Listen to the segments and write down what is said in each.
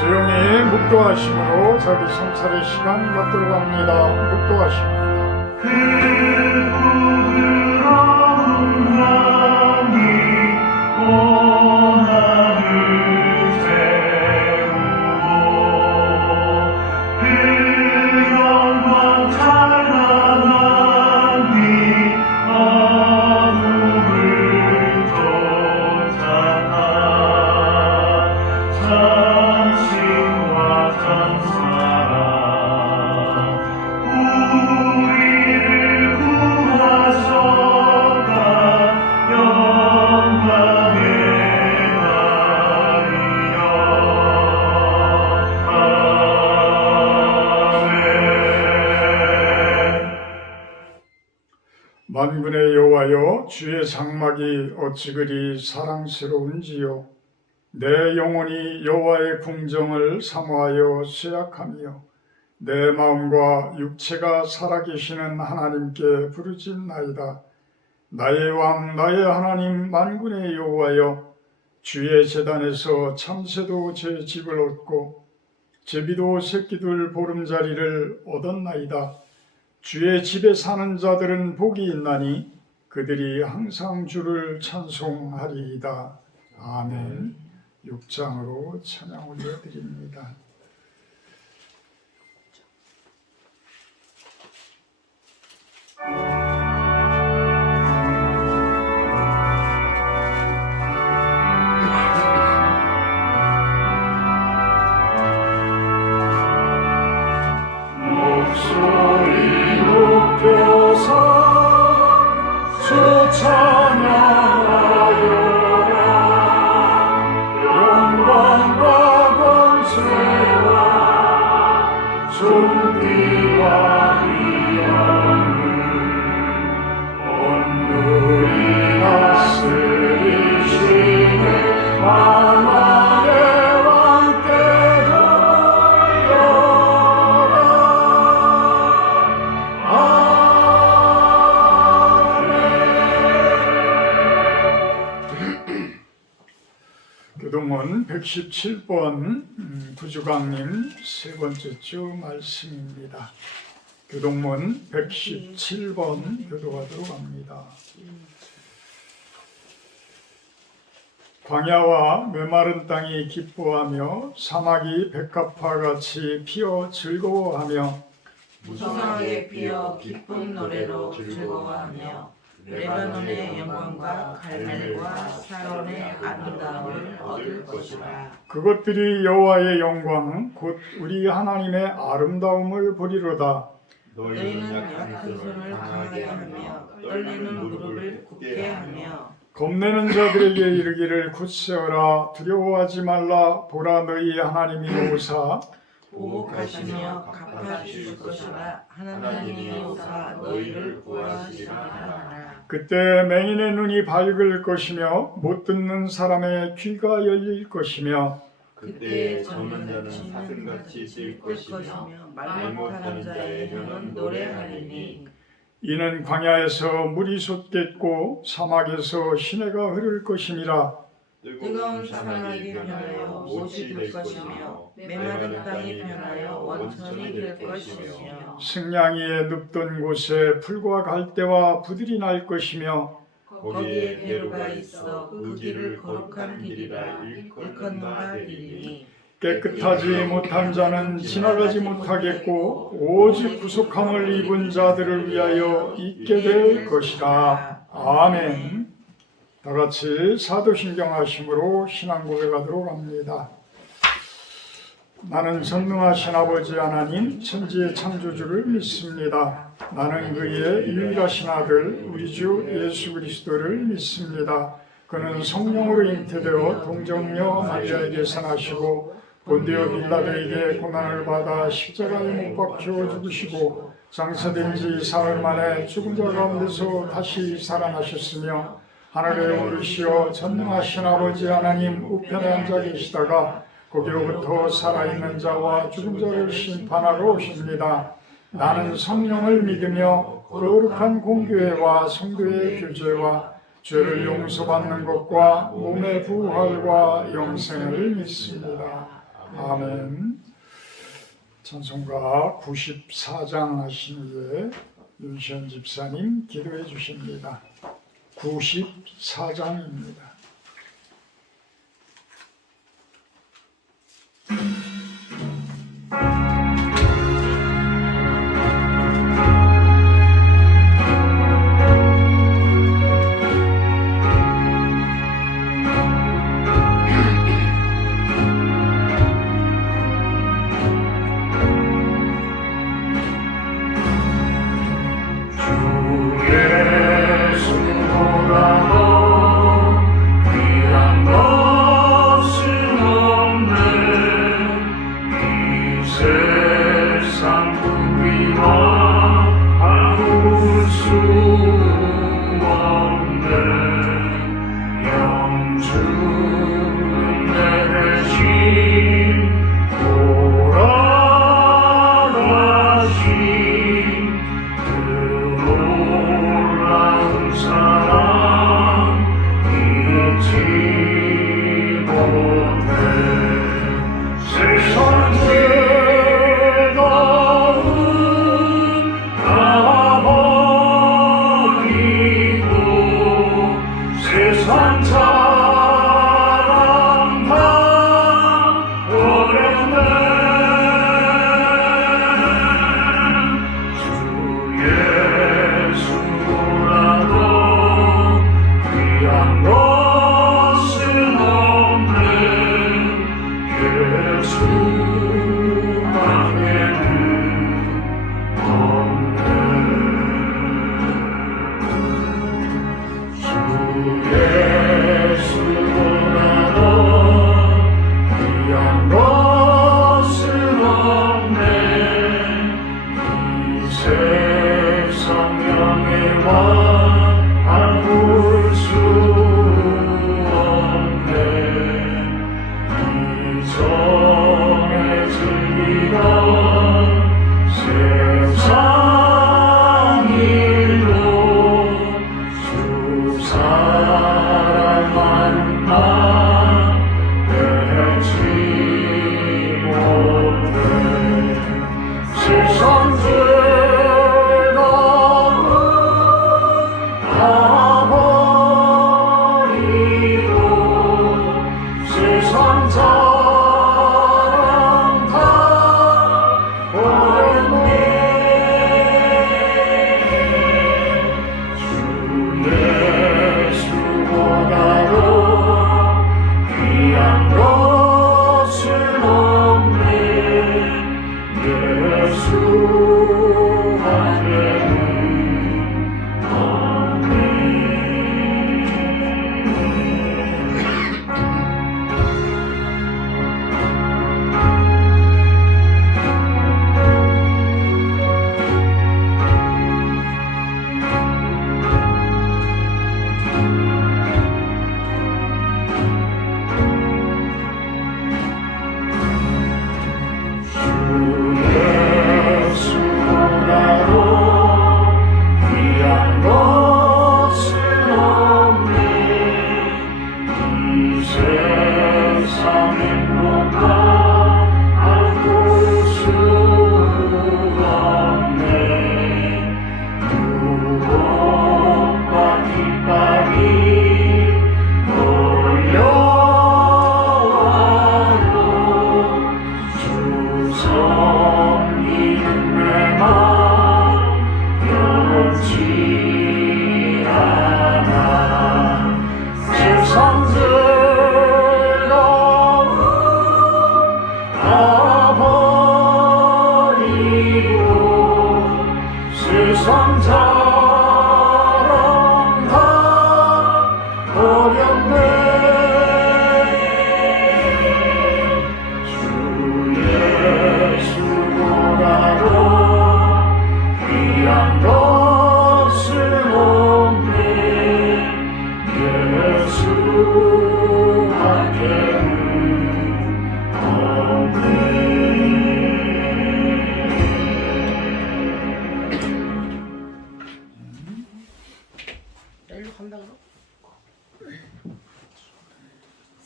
조용히 묵도하심으로 자기 성찰의 시간 갖도록 합니다. 묵도하십니다. 만군의 여호와여, 주의 장막이 어찌 그리 사랑스러운지요. 내 영혼이 여호와의 궁정을 사모하여 쇠약하며 내 마음과 육체가 살아계시는 하나님께 부르짖나이다. 나의 왕 나의 하나님 만군의 여호와여, 주의 제단에서 참새도 제 집을 얻고 제비도 새끼들 보름자리를 얻었나이다. 주의 집에 사는 자들은 복이 있나니 그들이 항상 주를 찬송하리이다. 아멘. 6장으로 찬양 올려드립니다. 교동문 117번 구주강님 세 번째 주 말씀입니다. 교동문 117번 교도하도록 합니다. 광야와 메마른 땅이 기뻐하며 사막이 백합화같이 피어 즐거워하며 무성하게 피어 기쁜 노래로 즐거워하며 레바논의 영광과 갈멜과 사론의 아름다움을 얻을 것이라. 그것들이 여호와의 영광 곧 우리 하나님의 아름다움을 보리로다. 너희는 약한 손을 강하게 하며 떨리는 무릎을 굳게 하며 겁내는 자들에게 이르기를 굳세어라. 두려워하지 말라. 보라, 너희 하나님이 오사 보복하시며 갚아주실 것이라. 하나님이 오사 너희를 구하시리라 하라. 그때 맹인의 눈이 밝을 것이며 못 듣는 사람의 귀가 열릴 것이며 그때 젊은 자는 사슴같이 뛸 것이며 말 못하는 자의 혀는 노래하리니 이는 광야에서 물이 솟겠고 사막에서 시내가 흐를 것이니라. 뜨거운 사막이 변하여 못이 될 것이며 메마른 땅이 변하여 원천이 될 것이며 승냥이에 눕던 곳에 풀과 갈대와 부들이 날 것이며 거기에 대로가 있어 그 길을 거룩한 길이라 일컫는가 되리니 깨끗하지 못한 자는 지나가지 못하겠고 오직 구속함을 입은 자들을 위하여 있게 될 것이다. 아멘. 다 같이 사도신경 하심으로 신앙 고백하도록 합니다. 나는 전능하신 아버지 하나님 천지의 창조주를 믿습니다. 나는 그의 유일하신 아들 우리 주 예수 그리스도를 믿습니다. 그는 성령으로 잉태되어 동정녀 마리아에게 나시고 본디오 빌라도에게 고난을 받아 십자가에 못 박혀 죽으시고 장사된 지 사흘 만에 죽은 자 가운데서 다시 살아나셨으며 하늘에 오르시어 전능하신 아버지 하나님 우편에 앉아 계시다가 거기로부터 살아있는 자와 죽은 자를 심판하러 오십니다. 나는 성령을 믿으며 거룩한 공교회와 성도의 교제와 죄를 용서받는 것과 몸의 부활과 영생을 믿습니다. 아멘. 찬송가 94장 하신 후에 윤시현 집사님 기도해 주십니다. 94장입니다.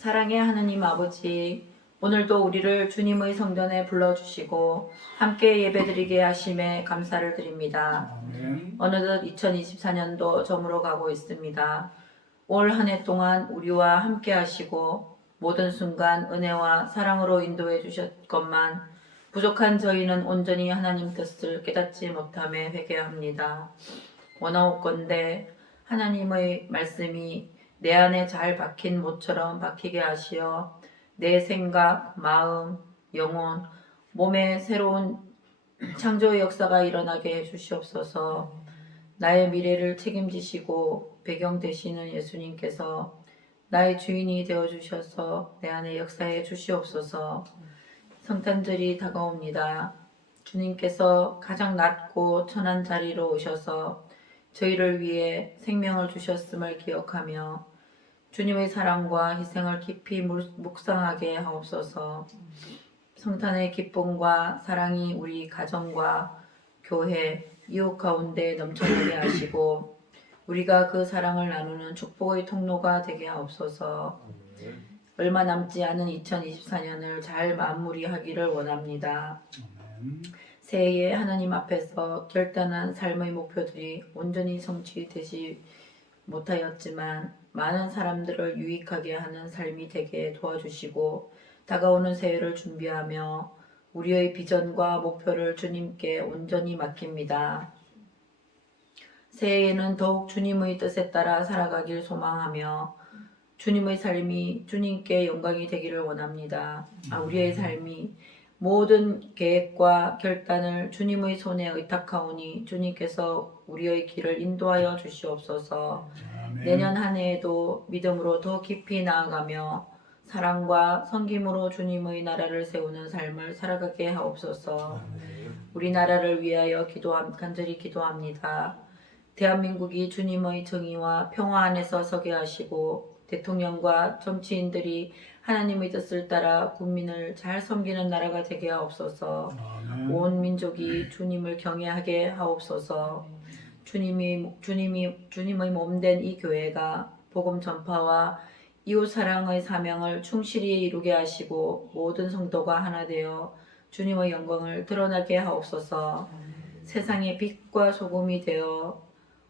사랑의 하느님 아버지, 오늘도 우리를 주님의 성전에 불러주시고 함께 예배드리게 하심에 감사를 드립니다. 아멘. 어느덧 2024년도 저물어 가고 있습니다. 올 한 해 동안 우리와 함께 하시고 모든 순간 은혜와 사랑으로 인도해 주셨건만 부족한 저희는 온전히 하나님 뜻을 깨닫지 못함에 회개합니다. 원하옵건대 하나님의 말씀이 내 안에 잘 박힌 못처럼 박히게 하시어 내 생각, 마음, 영혼, 몸에 새로운 창조의 역사가 일어나게 해주시옵소서. 나의 미래를 책임지시고 배경 되시는 예수님께서 나의 주인이 되어주셔서 내 안에 역사해 주시옵소서. 성탄절이 다가옵니다. 주님께서 가장 낮고 천한 자리로 오셔서 저희를 위해 생명을 주셨음을 기억하며 주님의 사랑과 희생을 깊이 묵상하게 하옵소서. 성탄의 기쁨과 사랑이 우리 가정과 교회, 이웃 가운데 넘쳐나게 하시고 우리가 그 사랑을 나누는 축복의 통로가 되게 하옵소서. 얼마 남지 않은 2024년을 잘 마무리하기를 원합니다. 새해에 하나님 앞에서 결단한 삶의 목표들이 온전히 성취되지 못하였지만 많은 사람들을 유익하게 하는 삶이 되게 도와주시고 다가오는 새해를 준비하며 우리의 비전과 목표를 주님께 온전히 맡깁니다. 새해에는 더욱 주님의 뜻에 따라 살아가길 소망하며 주님의 삶이 주님께 영광이 되기를 원합니다. 우리의 삶이 모든 계획과 결단을 주님의 손에 의탁하오니 주님께서 우리의 길을 인도하여 주시옵소서. 아멘. 내년 한 해에도 믿음으로 더 깊이 나아가며 사랑과 섬김으로 주님의 나라를 세우는 삶을 살아가게 하옵소서. 우리나라를 위하여 간절히 기도합니다. 대한민국이 주님의 정의와 평화 안에서 서게 하시고 대통령과 정치인들이 하나님의 뜻을 따라 국민을 잘 섬기는 나라가 되게 하옵소서. 아멘. 온 민족이 주님을 경외하게 하옵소서. 주님의 몸된 이 교회가 복음 전파와 이웃 사랑의 사명을 충실히 이루게 하시고 모든 성도가 하나 되어 주님의 영광을 드러나게 하옵소서. 세상의 빛과 소금이 되어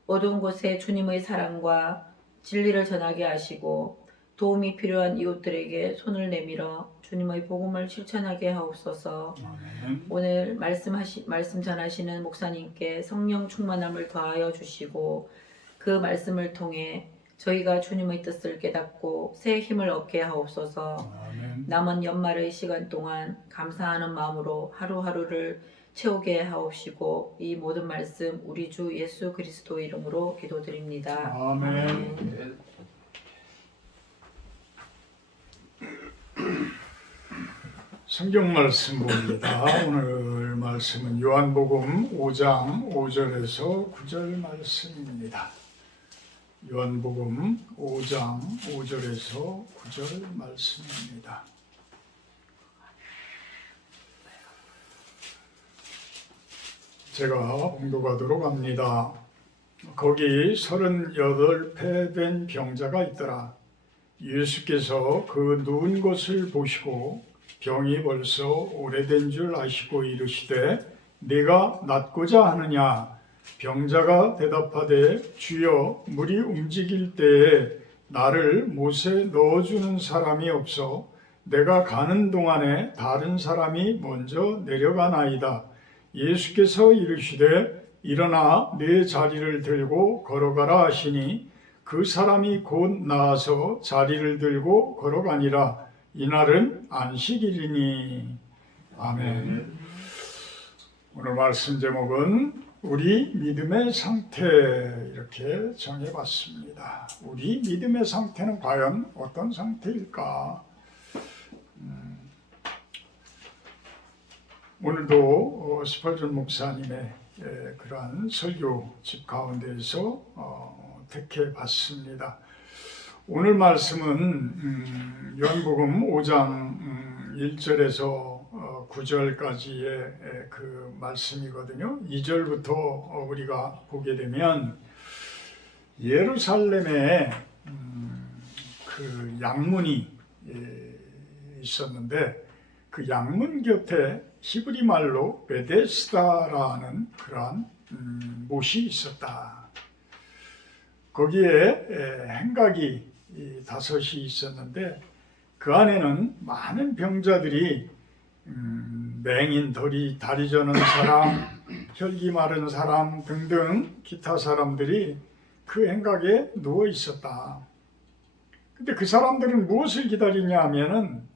어두운 곳에 주님의 사랑과 진리를 전하게 하시고 도움이 필요한 이웃들에게 손을 내밀어 주님의 복음을 실천하게 하옵소서. 아멘. 오늘 말씀 전하시는 목사님께 성령 충만함을 더하여 주시고 그 말씀을 통해 저희가 주님의 뜻을 깨닫고 새 힘을 얻게 하옵소서. 아멘. 남은 연말의 시간 동안 감사하는 마음으로 하루하루를 채우게 하옵시고 이 모든 말씀 우리 주 예수 그리스도 이름으로 기도드립니다. 아멘. 성경 말씀 봅니다. 오늘 말씀은 요한복음 5장 5절에서 9절 말씀입니다. 요한복음 5장 5절에서 9절 말씀입니다. 제가 봉독하도록 합니다. 거기 38배 된 병자가 있더라. 예수께서 그 누운 것을 보시고 병이 벌써 오래된 줄 아시고 이르시되 네가 낫고자 하느냐? 병자가 대답하되 주여 물이 움직일 때에 나를 못에 넣어주는 사람이 없어 내가 가는 동안에 다른 사람이 먼저 내려가나이다. 예수께서 이르시되 일어나 네 자리를 들고 걸어가라 하시니 그 사람이 곧 나아서 자리를 들고 걸어가니라. 이날은 안식일이니. 아멘. 오늘 말씀 제목은 우리 믿음의 상태 이렇게 정해봤습니다. 우리 믿음의 상태는 과연 어떤 상태일까? 오늘도 스펄전 목사님의 그러한 설교집 가운데에서 택해봤습니다. 오늘 말씀은 요한복음 5장 1절에서 9절까지의 그 말씀이거든요. 2절부터 우리가 보게 되면 예루살렘에 그 양문이 있었는데 그 양문 곁에 히브리 말로 베데스다라는 그러한 못이 있었다. 거기에 행각이 5이 있었는데 그 안에는 많은 병자들이 맹인, 다리 저는 사람, 혈기 마른 사람 등등 기타 사람들이 그 행각에 누워 있었다. 근데 그 사람들은 무엇을 기다리냐 하면은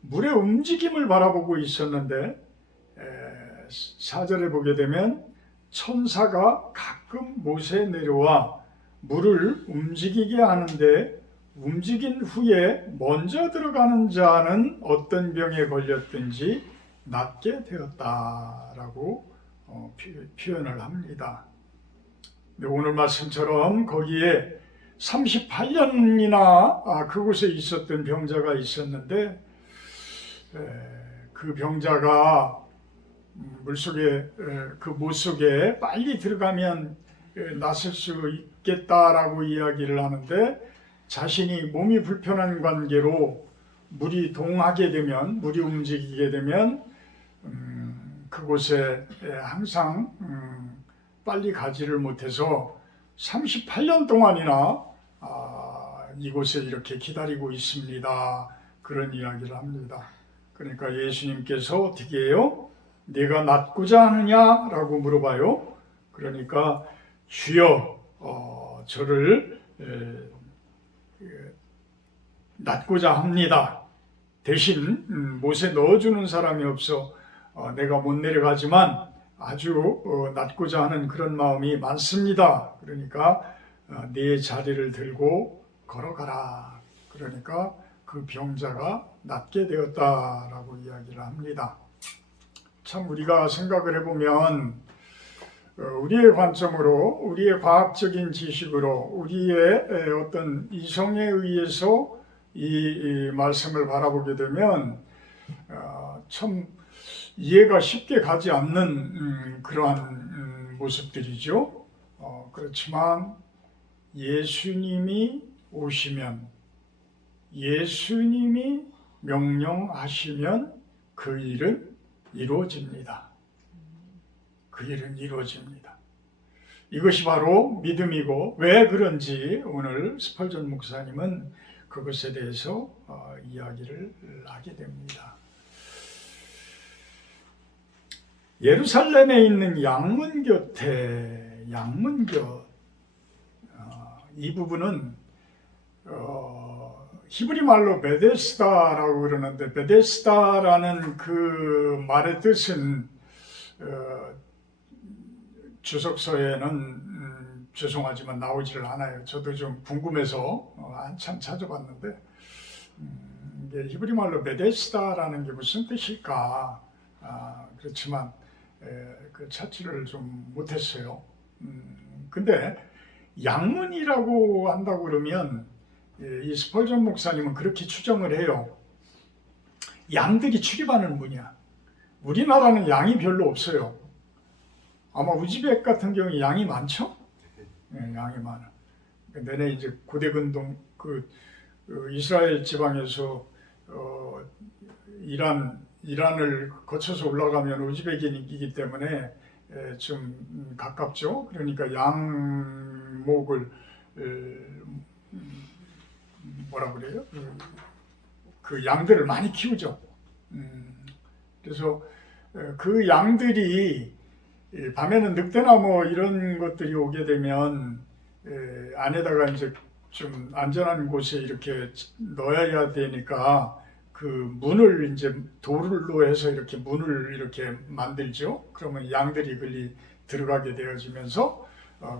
물의 움직임을 바라보고 있었는데 4절에 보게 되면 천사가 가끔 못에 내려와 물을 움직이게 하는데 움직인 후에 먼저 들어가는 자는 어떤 병에 걸렸든지 낫게 되었다라고 표현을 합니다. 오늘 말씀처럼 거기에 38년이나 그곳에 있었던 병자가 있었는데 그 병자가 물속에 그 못 속에 빨리 들어가면 낫을 수 있겠다라고 이야기를 하는데 자신이 몸이 불편한 관계로 물이 동하게 되면 물이 움직이게 되면 그곳에 항상 빨리 가지를 못해서 38년 동안이나 이곳에 이렇게 기다리고 있습니다. 그런 이야기를 합니다. 그러니까 예수님께서 어떻게 해요? 네가 낫고자 하느냐라고 물어봐요. 그러니까 주여 저를 낫고자 합니다. 대신 못에 넣어주는 사람이 없어 내가 못 내려가지만 아주 낫고자 하는 그런 마음이 많습니다. 그러니까 네 자리를 들고 걸어가라. 그러니까 그 병자가 낫게 되었다라고 이야기를 합니다. 참 우리가 생각을 해보면 우리의 관점으로 우리의 과학적인 지식으로 우리의 어떤 이성에 의해서 이 말씀을 바라보게 되면 참 이해가 쉽게 가지 않는 그러한 모습들이죠. 그렇지만 예수님이 오시면 예수님이 명령하시면 그 일은 이루어집니다. 그 일은 이루어집니다. 이것이 바로 믿음이고 왜 그런지 오늘 스펄전 목사님은 그것에 대해서 이야기를 하게 됩니다. 예루살렘에 있는 양문 곁에 이 부분은 히브리 말로 베데스다라고 그러는데 베데스다라는 그 말의 뜻은 주석서에는 죄송하지만 나오지를 않아요. 저도 좀 궁금해서 한참 찾아봤는데 이게 히브리 말로 베데스다라는 게 무슨 뜻일까? 그렇지만 그 찾지를 좀 못했어요. 근데 양문이라고 한다고 그러면 이 스펄전 목사님은 그렇게 추정을 해요. 양들이 출입하는 문이야. 우리나라는 양이 별로 없어요. 아마 우즈벡 같은 경우에 양이 많죠? 네, 양이 많아. 내내 이제 고대 근동 이스라엘 지방에서 이란을 거쳐서 올라가면 우즈벡이기 때문에 좀 가깝죠. 그러니까 양목을 뭐라 그래요? 그 양들을 많이 키우죠. 그래서 그 양들이 밤에는 늑대나 뭐 이런 것들이 오게 되면 안에다가 이제 좀 안전한 곳에 이렇게 넣어야 되니까 그 문을 이제 돌로 해서 이렇게 문을 이렇게 만들죠. 그러면 양들이 걸리 들어가게 되어지면서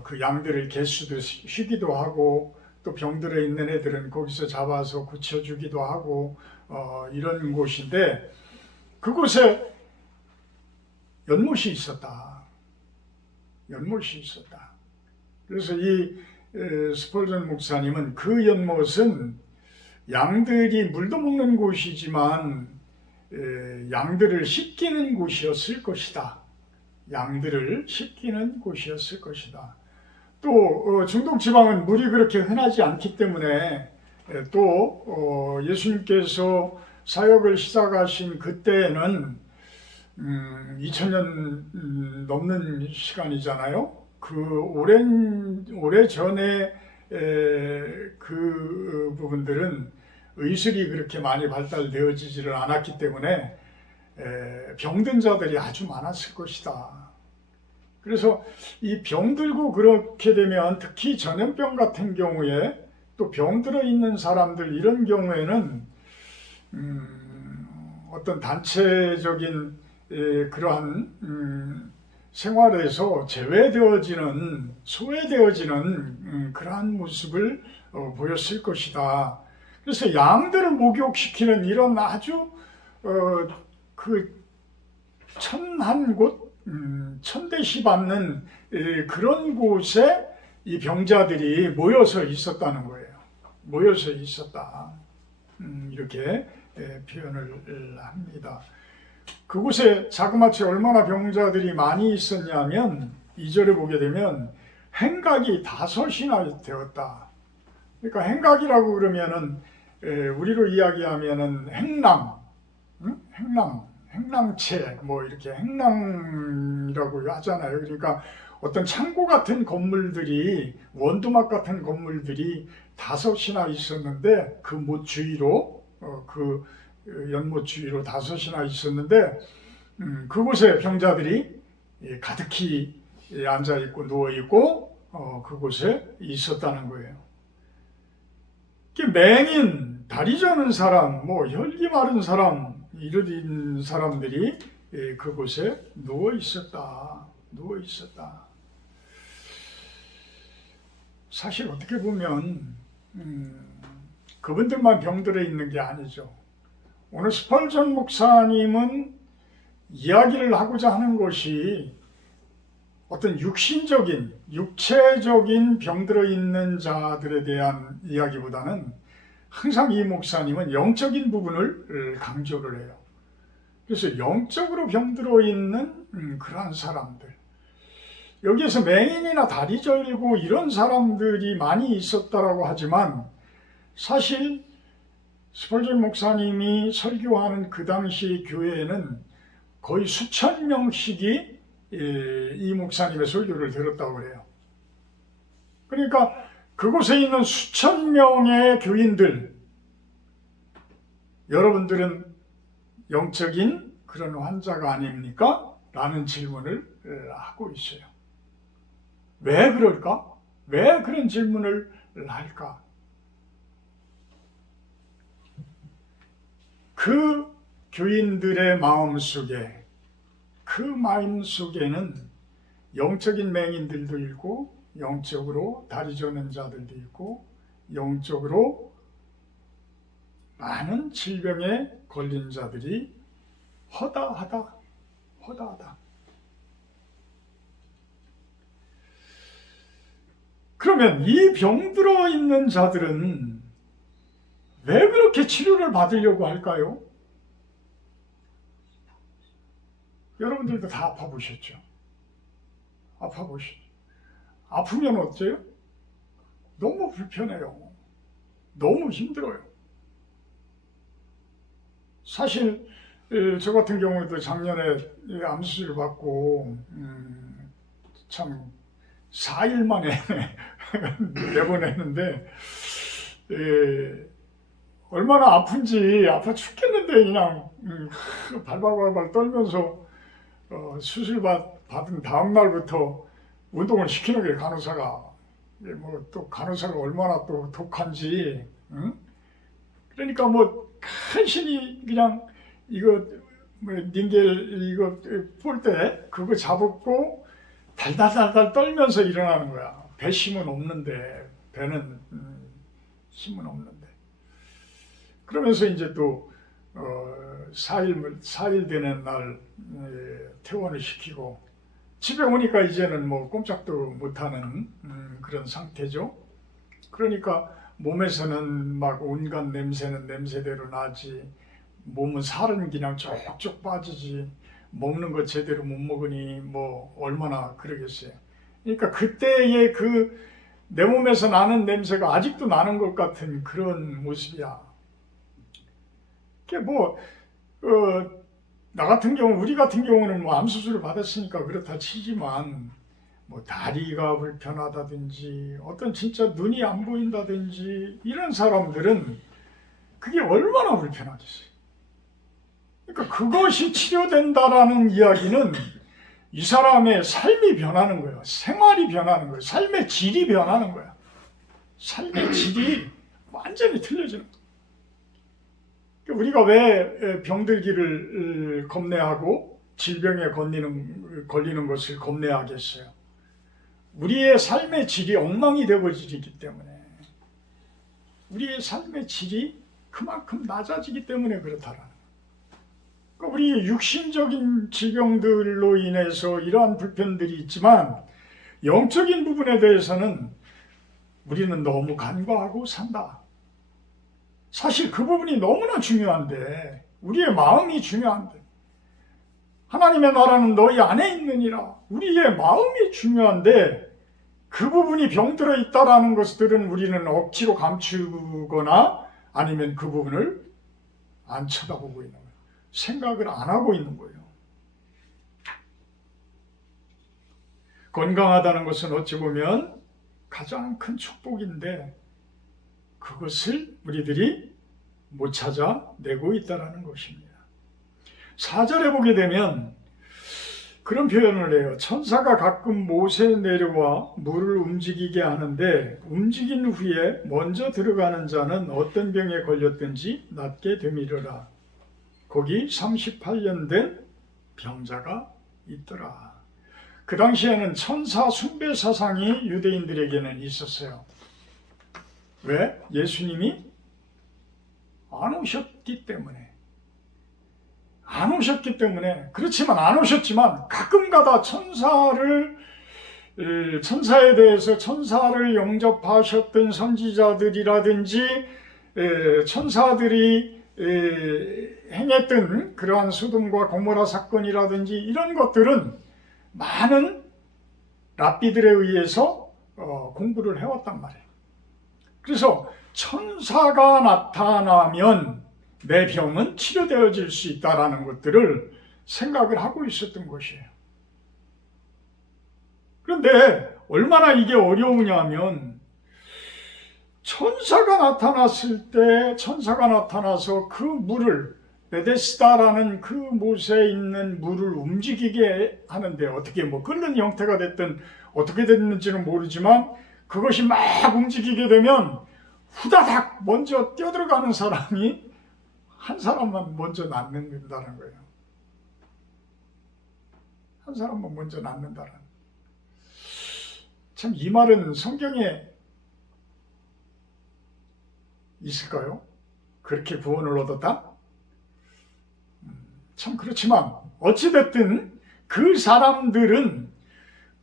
그 양들을 개수도 쉬기도 하고 또 병들어 있는 애들은 거기서 잡아서 고쳐주기도 하고 이런 곳인데 그곳에 연못이 있었다. 연못이 있었다. 그래서 이 스펄전 목사님은 그 연못은 양들이 물도 먹는 곳이지만 양들을 씻기는 곳이었을 것이다. 양들을 씻기는 곳이었을 것이다. 또 중동 지방은 물이 그렇게 흔하지 않기 때문에 또 예수님께서 사역을 시작하신 그때에는 2000년 넘는 시간이잖아요. 그 오래 전에 그 부분들은 의술이 그렇게 많이 발달되어지지를 않았기 때문에 병든 자들이 아주 많았을 것이다. 그래서 이 병들고 그렇게 되면 특히 전염병 같은 경우에 또 병들어 있는 사람들 이런 경우에는 어떤 단체적인 그러한 생활에서 소외되어지는 그러한 모습을 보였을 것이다. 그래서 양들을 목욕시키는 이런 아주 그 천한 곳, 천대시 받는 그런 곳에 이 병자들이 모여서 있었다는 거예요. 모여서 있었다. 이렇게 표현을 합니다. 그곳에 자그마치 얼마나 병자들이 많이 있었냐면 2절에 보게 되면 행각이 5이나 되었다. 그러니까 행각이라고 그러면은 우리로 이야기하면은 행랑채 뭐 이렇게 행랑이라고 하잖아요. 그러니까 어떤 창고 같은 건물들이 원두막 같은 건물들이 5이나 있었는데 그 못 주위로 그 연못 주위로 5이나 있었는데 그곳에 병자들이 가득히 앉아 있고 누워 있고 그곳에 있었다는 거예요. 맹인, 다리 저는 사람, 뭐 혈기 마른 사람 이런 사람들이 그곳에 누워 있었다. 사실 어떻게 보면 그분들만 병들어 있는 게 아니죠. 오늘 스펄전 목사님은 이야기를 하고자 하는 것이 어떤 육체적인 병들어 있는 자들에 대한 이야기보다는 항상 이 목사님은 영적인 부분을 강조를 해요. 그래서 영적으로 병들어 있는 그러한 사람들, 여기에서 맹인이나 다리 저리고 이런 사람들이 많이 있었다라고 하지만 사실 스펄전 목사님이 설교하는 그 당시 교회에는 거의 수천 명씩이 이 목사님의 설교를 들었다고 그래요. 그러니까 그곳에 있는 수천 명의 교인들, 여러분들은 영적인 그런 환자가 아닙니까? 라는 질문을 하고 있어요. 왜 그럴까? 왜 그런 질문을 할까? 그 교인들의 마음속에, 그 마음속에는 영적인 맹인들도 있고 영적으로 다리 저는 자들도 있고 영적으로 많은 질병에 걸린 자들이 허다하다. 그러면 이 병들어 있는 자들은 왜 그렇게 치료를 받으려고 할까요? 여러분들도 다 아파보셨죠? 아프면 어때요? 너무 불편해요. 너무 힘들어요. 사실 저 같은 경우에도 작년에 암수술을 받고 참 4일 만에 내보냈는데 얼마나 아픈지 아파 죽겠는데 그냥 발발발발 떨면서 수술 받은 다음 날부터 운동을 시키는 게 간호사가 뭐 또 간호사가 얼마나 또 독한지 그러니까 뭐 간신히 그냥 이거 뭐 닌겔 이거 볼 때 그거 잡고 달달달달 떨면서 일어나는 거야. 배 힘은 없는데 배는 힘은 없는데 그러면서 이제 또 4일 되는 날 퇴원을 시키고 집에 오니까 이제는 뭐 꼼짝도 못하는 그런 상태죠. 그러니까 몸에서는 막 온갖 냄새는 냄새대로 나지, 몸은 살은 그냥 쪽쪽 빠지지, 먹는 거 제대로 못 먹으니 뭐 얼마나 그러겠어요. 그러니까 그때의 그 내 몸에서 나는 냄새가 아직도 나는 것 같은 그런 모습이야. 이게 나 같은 경우, 우리 같은 경우는 암 수술을 받았으니까 그렇다 치지만, 다리가 불편하다든지, 어떤 진짜 눈이 안 보인다든지, 이런 사람들은 그게 얼마나 불편하겠어요. 그러니까 그것이 치료된다라는 이야기는 이 사람의 삶이 변하는 거예요. 생활이 변하는 거예요. 삶의 질이 변하는 거야. 삶의 질이 완전히 틀려지는 거예요. 우리가 왜 병들기를 겁내하고 질병에 걸리는 것을 겁내하겠어요? 우리의 삶의 질이 엉망이 되어지기 때문에, 우리의 삶의 질이 그만큼 낮아지기 때문에 그렇다라는 거예요. 그러니까 우리 육신적인 질병들로 인해서 이러한 불편들이 있지만 영적인 부분에 대해서는 우리는 너무 간과하고 산다. 사실 그 부분이 너무나 중요한데, 우리의 마음이 중요한데, 하나님의 나라는 너희 안에 있느니라. 우리의 마음이 중요한데 그 부분이 병들어 있다라는 것들은 우리는 억지로 감추거나 아니면 그 부분을 안 쳐다보고 있는 거예요. 생각을 안 하고 있는 거예요. 건강하다는 것은 어찌 보면 가장 큰 축복인데 그것을 우리들이 못 찾아내고 있다는 것입니다. 4절에 보게 되면 그런 표현을 해요. 천사가 가끔 못에 내려와 물을 움직이게 하는데 움직인 후에 먼저 들어가는 자는 어떤 병에 걸렸든지 낫게 되미르라. 거기 38년 된 병자가 있더라. 그 당시에는 천사 숭배 사상이 유대인들에게는 있었어요. 왜? 예수님이 안 오셨기 때문에. 안 오셨기 때문에. 그렇지만 안 오셨지만 가끔가다 천사에 대해서 천사를 영접하셨던 선지자들이라든지 천사들이 행했던 그러한 소돔과 고모라 사건이라든지 이런 것들은 많은 랍비들에 의해서 공부를 해왔단 말이에요. 그래서 천사가 나타나면 내 병은 치료되어질 수 있다는 것들을 생각을 하고 있었던 것이에요. 그런데 얼마나 이게 어려우냐면 천사가 나타나서 그 물을 베데스다라는 그 못에 있는 물을 움직이게 하는데 어떻게 끓는 형태가 됐든 어떻게 됐는지는 모르지만 그것이 막 움직이게 되면 후다닥 먼저 뛰어들어가는 사람이 한 사람만 먼저 낫는다는 거예요. 한 사람만 먼저 낫는다는. 참 이 말은 성경에 있을까요? 그렇게 구원을 얻었다? 참 그렇지만 어찌됐든 그 사람들은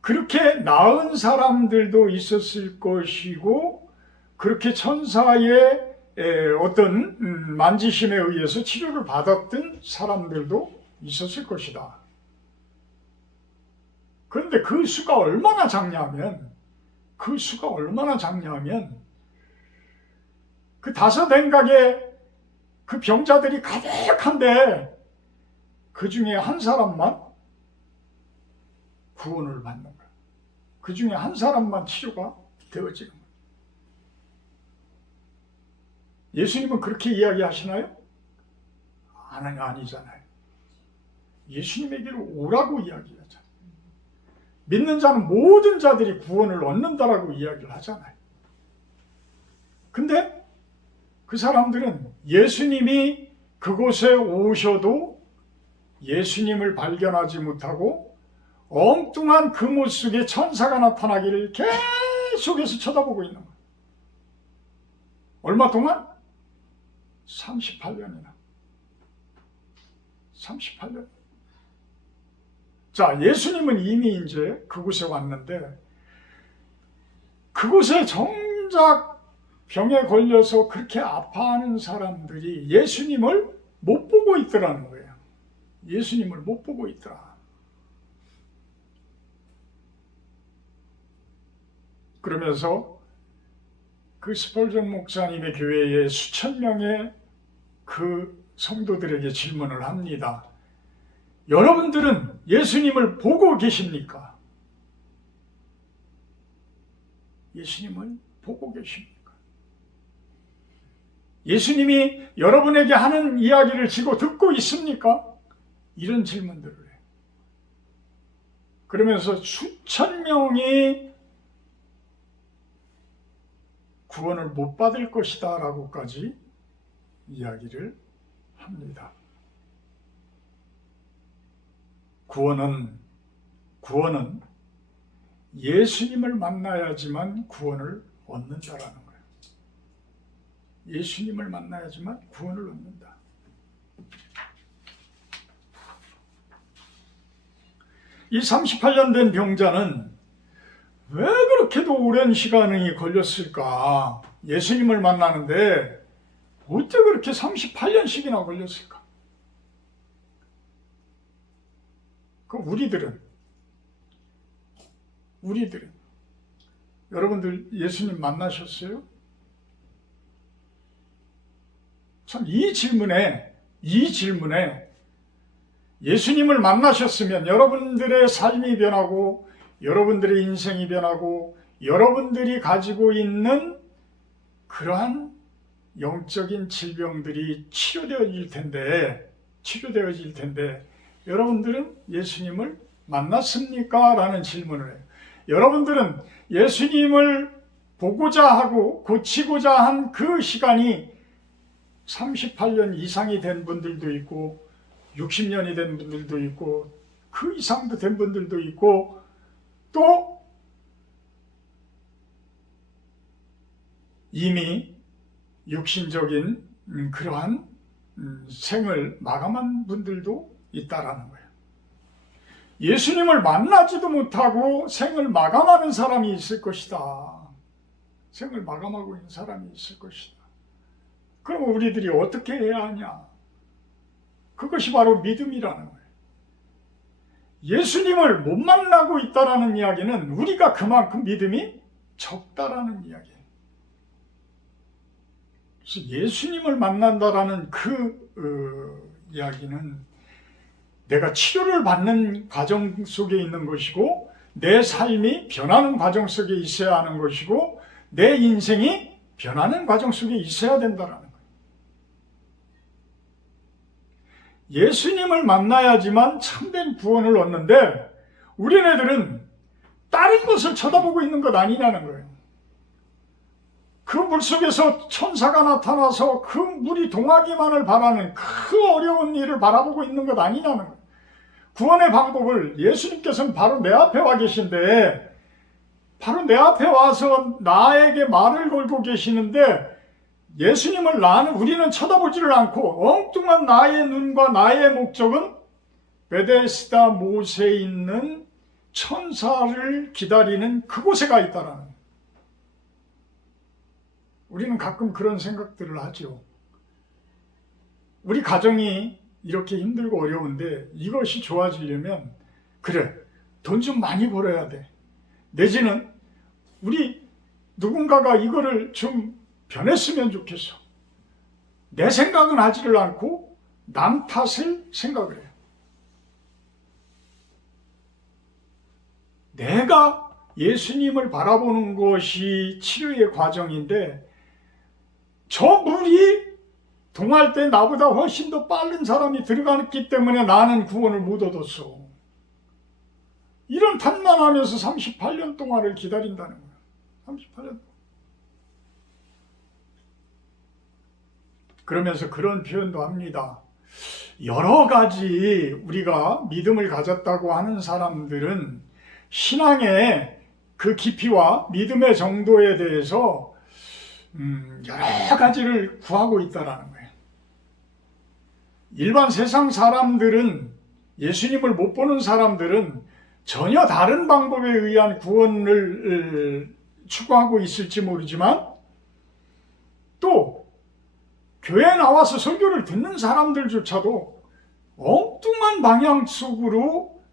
그렇게 나은 사람들도 있었을 것이고 그렇게 천사의 어떤 만지심에 의해서 치료를 받았던 사람들도 있었을 것이다. 그런데 그 수가 얼마나 작냐면 그 다섯 행각에 그 병자들이 가득한데 그 중에 한 사람만 구원을 받는 거야. 그 중에 한 사람만 치료가 되어지는 거야. 예수님은 그렇게 이야기하시나요? 아니잖아요. 예수님에게로 오라고 이야기하잖아요. 믿는 자는 모든 자들이 구원을 얻는다라고 이야기를 하잖아요. 근데 그 사람들은 예수님이 그곳에 오셔도 예수님을 발견하지 못하고 엉뚱한 그 못 속에 천사가 나타나기를 계속해서 쳐다보고 있는 거예요. 얼마 동안? 38년이나. 38년. 자, 예수님은 이미 이제 그곳에 왔는데 그곳에 정작 병에 걸려서 그렇게 아파하는 사람들이 예수님을 못 보고 있더라는 거예요. 예수님을 못 보고 있더라. 그러면서 그 스펄전 목사님의 교회에 수천 명의 그 성도들에게 질문을 합니다. 여러분들은 예수님을 보고 계십니까? 예수님을 보고 계십니까? 예수님이 여러분에게 하는 이야기를 지금 듣고 있습니까? 이런 질문들을 해요. 그러면서 수천 명이 구원을 못 받을 것이다 라고까지 이야기를 합니다. 구원은 예수님을 만나야지만 구원을 얻는다라는 거예요. 예수님을 만나야지만 구원을 얻는다. 이 38년 된 병자는 왜 그렇게도 오랜 시간이 걸렸을까? 예수님을 만나는데 어떻게 그렇게 38년씩이나 걸렸을까? 그럼 우리들은 여러분들 예수님 만나셨어요? 참 이 질문에 예수님을 만나셨으면 여러분들의 삶이 변하고 여러분들의 인생이 변하고 여러분들이 가지고 있는 그러한 영적인 질병들이 치료되어질 텐데 여러분들은 예수님을 만났습니까? 라는 질문을 해요. 여러분들은 예수님을 보고자 하고 고치고자 한 그 시간이 38년 이상이 된 분들도 있고 60년이 된 분들도 있고 그 이상도 된 분들도 있고 또 이미 육신적인 그러한 생을 마감한 분들도 있다라는 거예요. 예수님을 만나지도 못하고 생을 마감하는 사람이 있을 것이다. 생을 마감하고 있는 사람이 있을 것이다. 그럼 우리들이 어떻게 해야 하냐? 그것이 바로 믿음이라는 거예요. 예수님을 못 만나고 있다라는 이야기는 우리가 그만큼 믿음이 적다라는 이야기예요. 그래서 예수님을 만난다라는 이야기는 내가 치료를 받는 과정 속에 있는 것이고 내 삶이 변하는 과정 속에 있어야 하는 것이고 내 인생이 변하는 과정 속에 있어야 된다라는 거예요. 예수님을 만나야지만 참된 구원을 얻는데 우리네들은 다른 것을 쳐다보고 있는 것 아니냐는 거예요. 그 물속에서 천사가 나타나서 그 물이 동하기만을 바라는 그 어려운 일을 바라보고 있는 것 아니냐는 거예요. 구원의 방법을 예수님께서는 바로 내 앞에 와 계신데 바로 내 앞에 와서 나에게 말을 걸고 계시는데 예수님을 우리는 쳐다보지를 않고 엉뚱한 나의 눈과 나의 목적은 베데스다 못에 있는 천사를 기다리는 그곳에 가 있다라는 거예요. 우리는 가끔 그런 생각들을 하죠. 우리 가정이 이렇게 힘들고 어려운데 이것이 좋아지려면 그래, 돈 좀 많이 벌어야 돼. 내지는 우리 누군가가 이거를 좀 변했으면 좋겠어. 내 생각은 하지를 않고 남 탓을 생각을 해요. 내가 예수님을 바라보는 것이 치료의 과정인데 저 물이 동할 때 나보다 훨씬 더 빠른 사람이 들어갔기 때문에 나는 구원을 못 얻었어. 이런 탓만하면서 38년 동안을 기다린다는 거야. 38년. 그러면서 그런 표현도 합니다. 여러 가지 우리가 믿음을 가졌다고 하는 사람들은 신앙의 그 깊이와 믿음의 정도에 대해서 여러 가지를 구하고 있다라는 거예요. 일반 세상 사람들은 예수님을 못 보는 사람들은 전혀 다른 방법에 의한 구원을 추구하고 있을지 모르지만 또 교회에 나와서 설교를 듣는 사람들조차도 엉뚱한 방향 속으로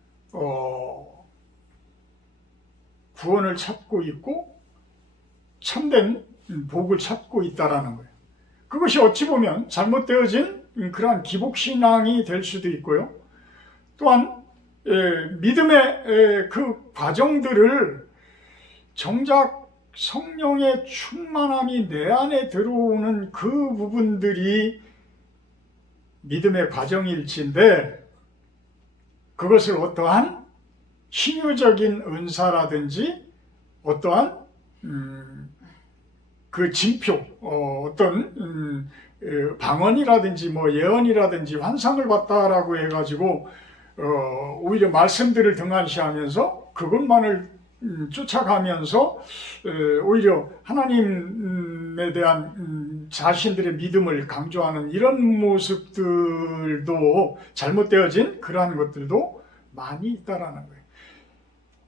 구원을 찾고 있고 참된 복을 찾고 있다라는 거예요. 그것이 어찌 보면 잘못되어진 그러한 기복신앙이 될 수도 있고요. 또한 믿음의 그 과정들을 정작 성령의 충만함이 내 안에 들어오는 그 부분들이 믿음의 과정일진데, 그것을 어떠한 신유적인 은사라든지 어떠한 그 징표, 어떤 방언이라든지 뭐 예언이라든지 환상을 봤다라고 해가지고 오히려 말씀들을 등한시하면서 그것만을 쫓아가면서 오히려 하나님에 대한 자신들의 믿음을 강조하는 이런 모습들도, 잘못되어진 그러한 것들도 많이 있다라는 거예요.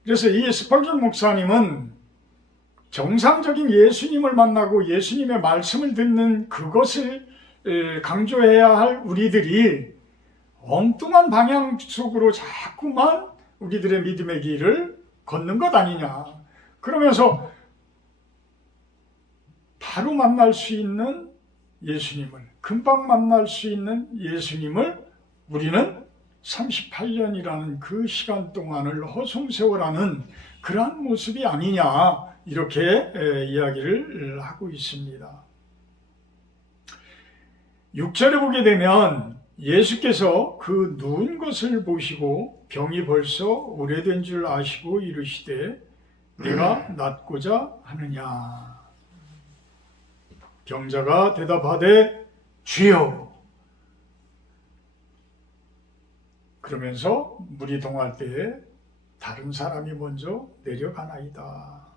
그래서 이 스펄전 목사님은 정상적인 예수님을 만나고 예수님의 말씀을 듣는 그것을 강조해야 할 우리들이 엉뚱한 방향 속으로 자꾸만 우리들의 믿음의 길을 걷는 것 아니냐. 그러면서 바로 만날 수 있는 예수님을, 금방 만날 수 있는 예수님을 우리는 38년이라는 그 시간 동안을 허송세월하는 그러한 모습이 아니냐, 이렇게 이야기를 하고 있습니다. 6절에 보게 되면 예수께서 그 누운 것을 보시고 병이 벌써 오래된 줄 아시고 이르시되 내가 낫고자 하느냐. 병자가 대답하되 주여. 그러면서 물이 동할 때에 다른 사람이 먼저 내려가나이다.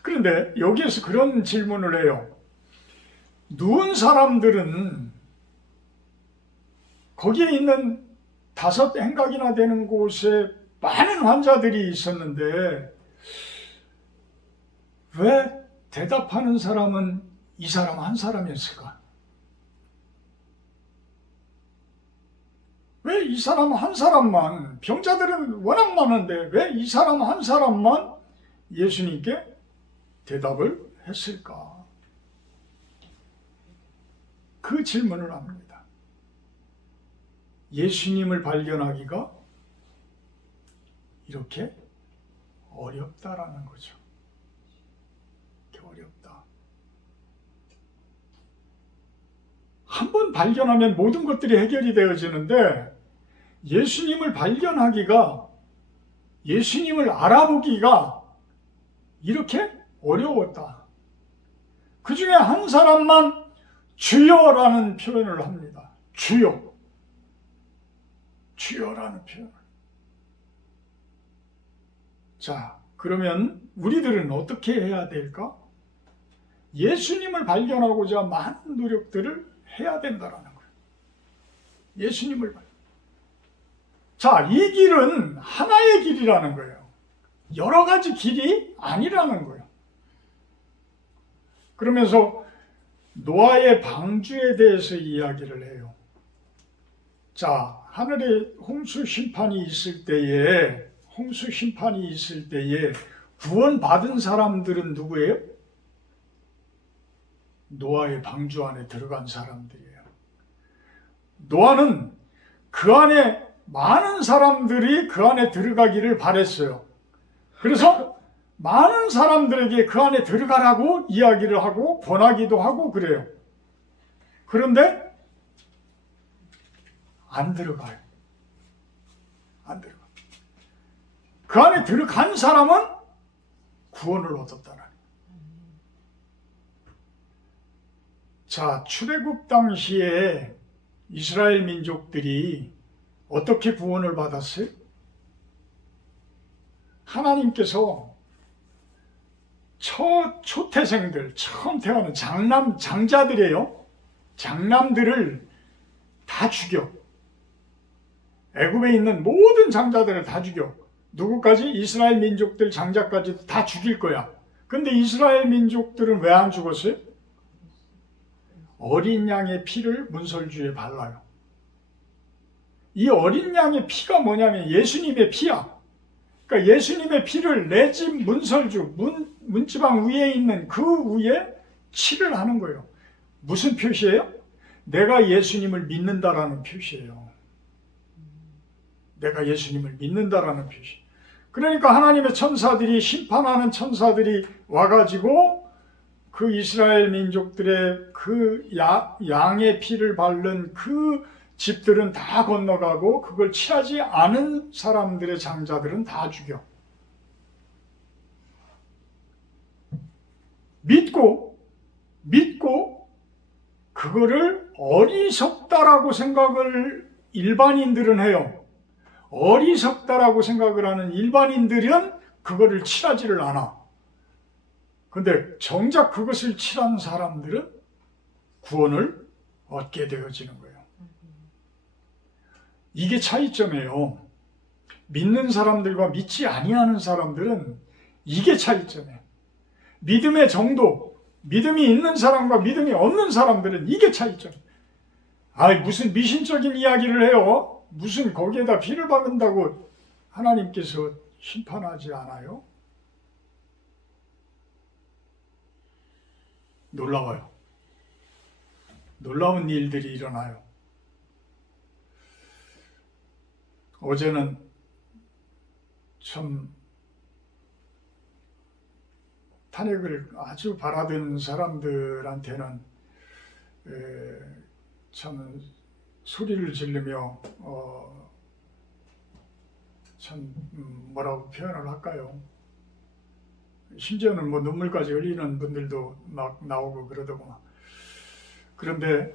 그런데 여기에서 그런 질문을 해요. 누운 사람들은 거기에 있는 5 행각이나 되는 곳에 많은 환자들이 있었는데 왜 대답하는 사람은 이 사람 한 사람이었을까? 왜 이 사람 한 사람만, 병자들은 워낙 많은데 왜 이 사람 한 사람만 예수님께 대답을 했을까? 그 질문을 합니다. 예수님을 발견하기가 이렇게 어렵다라는 거죠. 이렇게 어렵다. 한번 발견하면 모든 것들이 해결이 되어지는데 예수님을 발견하기가, 예수님을 알아보기가 이렇게 어려웠다. 그 중에 한 사람만 주여라는 표현을 합니다. 주여. 주여라는 표현을. 자, 그러면 우리들은 어떻게 해야 될까? 예수님을 발견하고자 많은 노력들을 해야 된다라는 거예요. 예수님을 발견. 자, 이 길은 하나의 길이라는 거예요. 여러 가지 길이 아니라는 거예요. 그러면서 노아의 방주에 대해서 이야기를 해요. 자, 하늘에 홍수 심판이 있을 때에 구원받은 사람들은 누구예요? 노아의 방주 안에 들어간 사람들이에요. 노아는 그 안에 많은 사람들이 그 안에 들어가기를 바랬어요. 그래서 많은 사람들에게 그 안에 들어가라고 이야기를 하고 권하기도 하고 그래요. 그런데 안 들어가요. 안 들어가. 그 안에 들어간 사람은 구원을 얻었다는. 자, 출애굽 당시에 이스라엘 민족들이 어떻게 구원을 받았어요? 하나님께서 초태생들, 처음 태어나는 장자들이에요. 장남들을 다 죽여. 애굽에 있는 모든 장자들을 다 죽여. 누구까지? 이스라엘 민족들 장자까지도 다 죽일 거야. 근데 이스라엘 민족들은 왜 안 죽었어요? 어린 양의 피를 문설주에 발라요. 이 어린 양의 피가 뭐냐면 예수님의 피야. 그러니까 예수님의 피를 내 집 문설주, 문지방 위에 있는 그 위에 칠을 하는 거예요. 무슨 표시예요? 내가 예수님을 믿는다라는 표시예요. 내가 예수님을 믿는다라는 표시. 그러니까 하나님의 천사들이, 심판하는 천사들이 와가지고 그 이스라엘 민족들의 그 양의 피를 바른 그 집들은 다 건너가고 그걸 취하지 않은 사람들의 장자들은 다 죽여. 믿고 그거를 어리석다라고 생각을 일반인들은 해요. 어리석다라고 생각을 하는 일반인들은 그거를 칠하지를 않아. 근데 정작 그것을 칠한 사람들은 구원을 얻게 되어지는 거예요. 이게 차이점이에요. 믿는 사람들과 믿지 아니하는 사람들은 이게 차이점이에요. 믿음의 정도, 믿음이 있는 사람과 믿음이 없는 사람들은 이게 차이점. 무슨 미신적인 이야기를 해요? 무슨 거기에다 피를 바른다고 하나님께서 심판하지 않아요? 놀라워요. 놀라운 일들이 일어나요. 어제는 참 탄핵을 아주 바라던 사람들한테는 참 소리를 지르며 참 뭐라고 표현을 할까요? 심지어는 뭐 눈물까지 흘리는 분들도 막 나오고 그러더구만. 그런데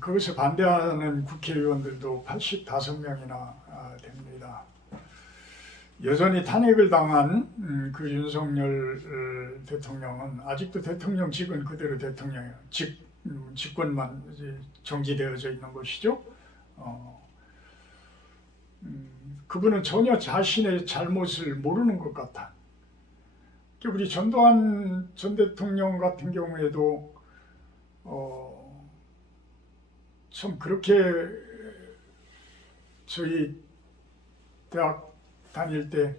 그것에 반대하는 국회의원들도 85명이나 됩니다. 여전히 탄핵을 당한 그 윤석열 대통령은 아직도 대통령직은 그대로 대통령이에요. 직권만 정지되어져 있는 것이죠. 그분은 전혀 자신의 잘못을 모르는 것 같아. 우리 전두환 전 대통령 같은 경우에도 참 그렇게 저희 대학 다닐 때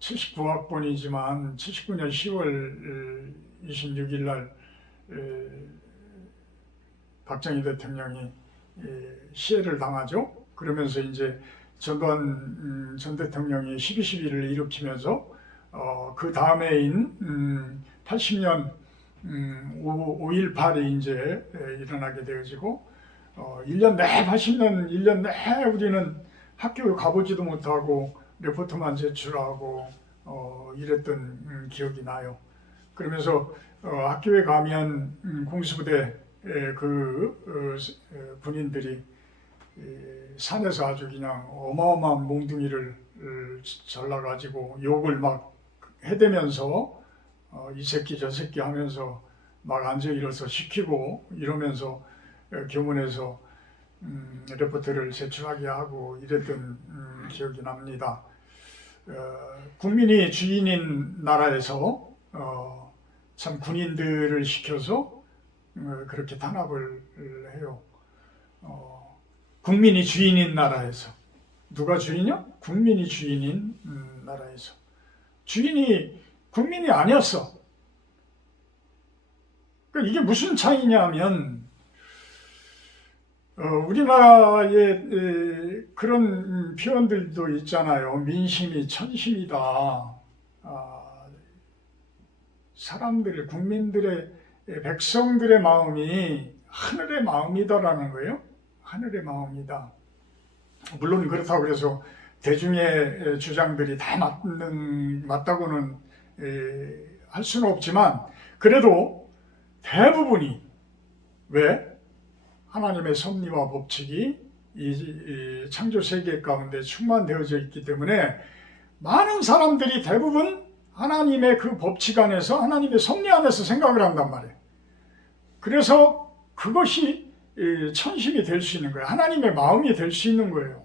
79학번이지만 79년 10월 26일 날 박정희 대통령이 시해를 당하죠. 그러면서 이제 전두환 전 대통령이 12.12를 일으키면서 그 다음해인 80년 5.18이 이제 일어나게 되어지고 1년 내 80년 1년 내 우리는 학교 가보지도 못하고 레포트만 제출하고 이랬던 기억이 나요. 그러면서 학교에 가면 공수부대 그 군인들이 산에서 아주 그냥 어마어마한 몽둥이를 잘라가지고 욕을 막 해대면서 이 새끼 저 새끼 하면서 막 앉아 일어서 시키고 이러면서 교문에서 레포트를 제출하게 하고 이랬던 기억이 납니다. 국민이 주인인 나라에서 참 군인들을 시켜서 그렇게 탄압을 해요. 국민이 주인인 나라에서. 누가 주인이요? 국민이 주인인 나라에서. 주인이 국민이 아니었어. 그러니까 이게 무슨 차이냐면 우리나라에 그런 표현들도 있잖아요. 민심이 천심이다. 사람들의, 국민들의, 백성들의 마음이 하늘의 마음이다라는 거예요. 하늘의 마음이다. 물론 그렇다고 그래서 대중의 주장들이 다 맞다고는 할 수는 없지만 그래도 대부분이 왜? 하나님의 섭리와 법칙이 이 창조 세계 가운데 충만되어져 있기 때문에 많은 사람들이 대부분 하나님의 그 법칙 안에서 하나님의 섭리 안에서 생각을 한단 말이에요. 그래서 그것이 천심이 될 수 있는 거예요. 하나님의 마음이 될 수 있는 거예요.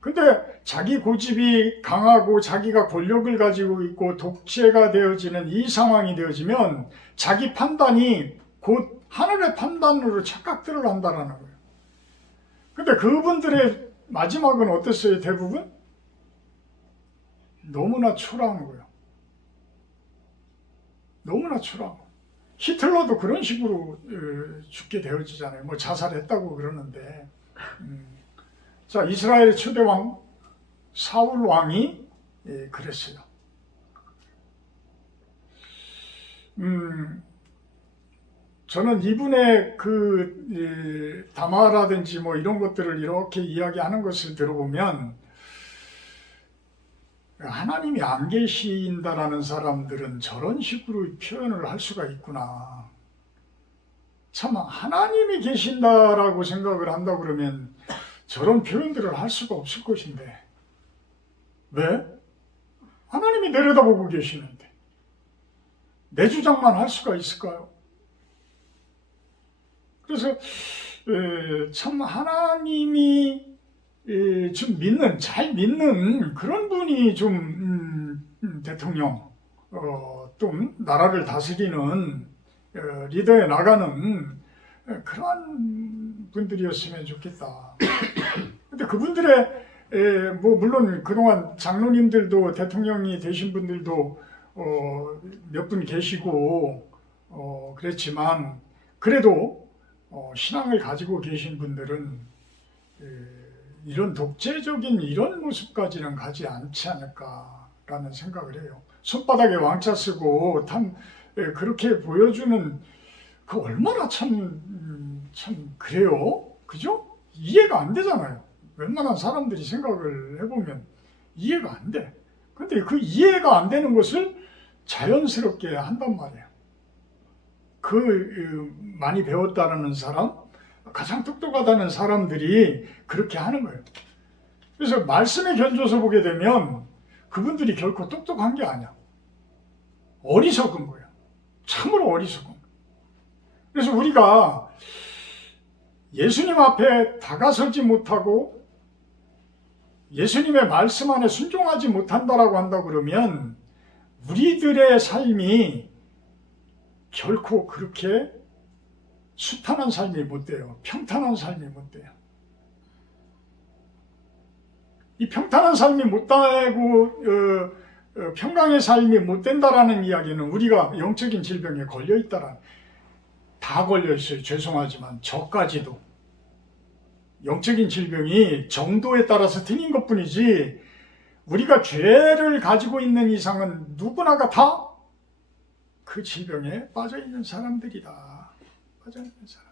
근데 자기 고집이 강하고 자기가 권력을 가지고 있고 독재가 되어지는 이 상황이 되어지면 자기 판단이 곧 하늘의 판단으로 착각들을 한다는 거예요. 근데 그분들의 마지막은 어땠어요? 대부분? 너무나 초라한 거예요. 너무나 초라한 거예요. 히틀러도 그런 식으로 죽게 되어지잖아요. 뭐 자살했다고 그러는데. 자, 이스라엘의 초대왕 사울 왕이 그랬어요. 저는 이분의 그 담화라든지 뭐 이런 것들을 이렇게 이야기하는 것을 들어보면 하나님이 안 계신다라는 사람들은 저런 식으로 표현을 할 수가 있구나. 참 하나님이 계신다라고 생각을 한다 그러면 저런 표현들을 할 수가 없을 것인데 왜? 하나님이 내려다보고 계시는데 내 주장만 할 수가 있을까요? 그래서 참 하나님이 좀 잘 믿는 그런 분이 좀 대통령 또 나라를 다스리는 리더에 나가는 그런 분들이었으면 좋겠다. 근데 그분들의 뭐 물론 그동안 장로님들도 대통령이 되신 분들도 몇 분 계시고 그랬지만 그래도 신앙을 가지고 계신 분들은 이런 독재적인 이런 모습까지는 가지 않지 않을까라는 생각을 해요. 손바닥에 왕자 쓰고 그렇게 보여주는 그 얼마나 참 그래요? 그죠? 이해가 안 되잖아요. 웬만한 사람들이 생각을 해보면 이해가 안 돼. 근데 이해가 안 되는 것을 자연스럽게 한단 말이에요. 많이 배웠다는 사람, 가장 똑똑하다는 사람들이 그렇게 하는 거예요. 그래서 말씀에 견줘서 보게 되면 그분들이 결코 똑똑한 게 아니야. 어리석은 거예요. 참으로 어리석은 거예요. 그래서 우리가 예수님 앞에 다가서지 못하고 예수님의 말씀 안에 순종하지 못한다라고 한다 그러면 우리들의 삶이 결코 그렇게 수탄한 삶이 못 돼요. 평탄한 삶이 못 돼요. 이 평탄한 삶이 못 되고 평강의 삶이 못 된다라는 이야기는 우리가 영적인 질병에 걸려 있다라는, 다 걸려 있어요. 죄송하지만 저까지도 영적인 질병이 정도에 따라서 틀린 것뿐이지 우리가 죄를 가지고 있는 이상은 누구나가 다 그 질병에 빠져 있는 사람들이다. 빠져 있는 사람.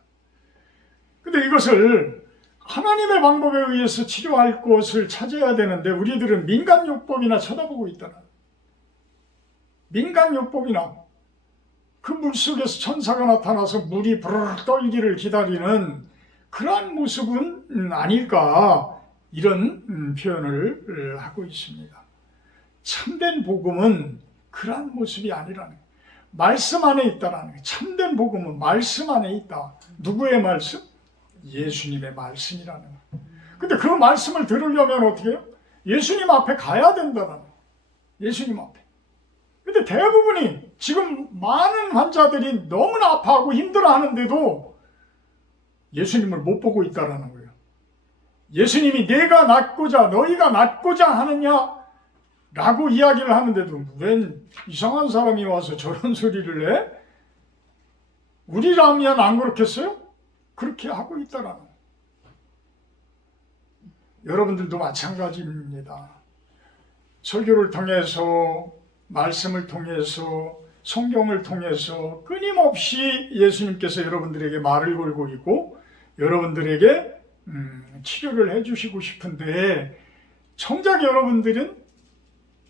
근데 이것을 하나님의 방법에 의해서 치료할 것을 찾아야 되는데 우리들은 민간요법이나 쳐다보고 있다는, 민간요법이나 그 물속에서 천사가 나타나서 물이 부르르 떨기를 기다리는 그러한 모습은 아닐까, 이런 표현을 하고 있습니다. 참된 복음은 그러한 모습이 아니라는 거예요. 말씀 안에 있다라는 거예요. 참된 복음은 말씀 안에 있다. 누구의 말씀? 예수님의 말씀이라는 거예요. 근데 그 말씀을 들으려면 어떻게 해요? 예수님 앞에 가야 된다는 거예요. 예수님 앞에. 근데 대부분이 지금 많은 환자들이 너무나 아파하고 힘들어하는데도 예수님을 못 보고 있다라는 거예요. 예수님이 내가 낫고자 너희가 낫고자 하느냐 라고 이야기를 하는데도 웬 이상한 사람이 와서 저런 소리를 해? 우리라면 안 그렇겠어요? 그렇게 하고 있다라는 거예요. 여러분들도 마찬가지입니다. 설교를 통해서, 말씀을 통해서, 성경을 통해서 끊임없이 예수님께서 여러분들에게 말을 걸고 있고 여러분들에게 치료를 해주시고 싶은데 정작 여러분들은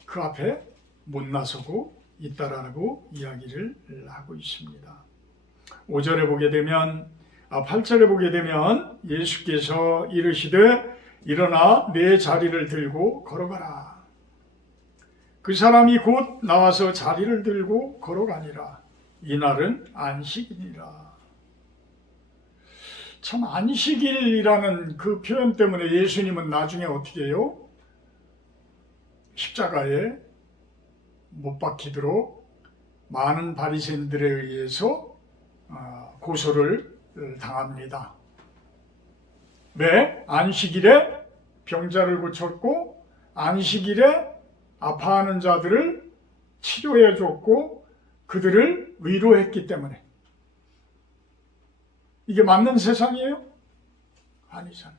그 앞에 못 나서고 있다라고 이야기를 하고 있습니다. 5절에 보게 되면 8절에 보게 되면 예수께서 이르시되 일어나 내 자리를 들고 걸어가라. 그 사람이 곧 나와서 자리를 들고 걸어가니라. 이날은 안식이니라. 참 안식일이라는 그 표현 때문에 예수님은 나중에 어떻게 해요? 십자가에 못 박히도록 많은 바리새인들에 의해서 고소를 당합니다. 왜? 안식일에 병자를 고쳤고 안식일에 아파하는 자들을 치료해 줬고 그들을 위로했기 때문에, 이게 맞는 세상이에요? 아니잖아요.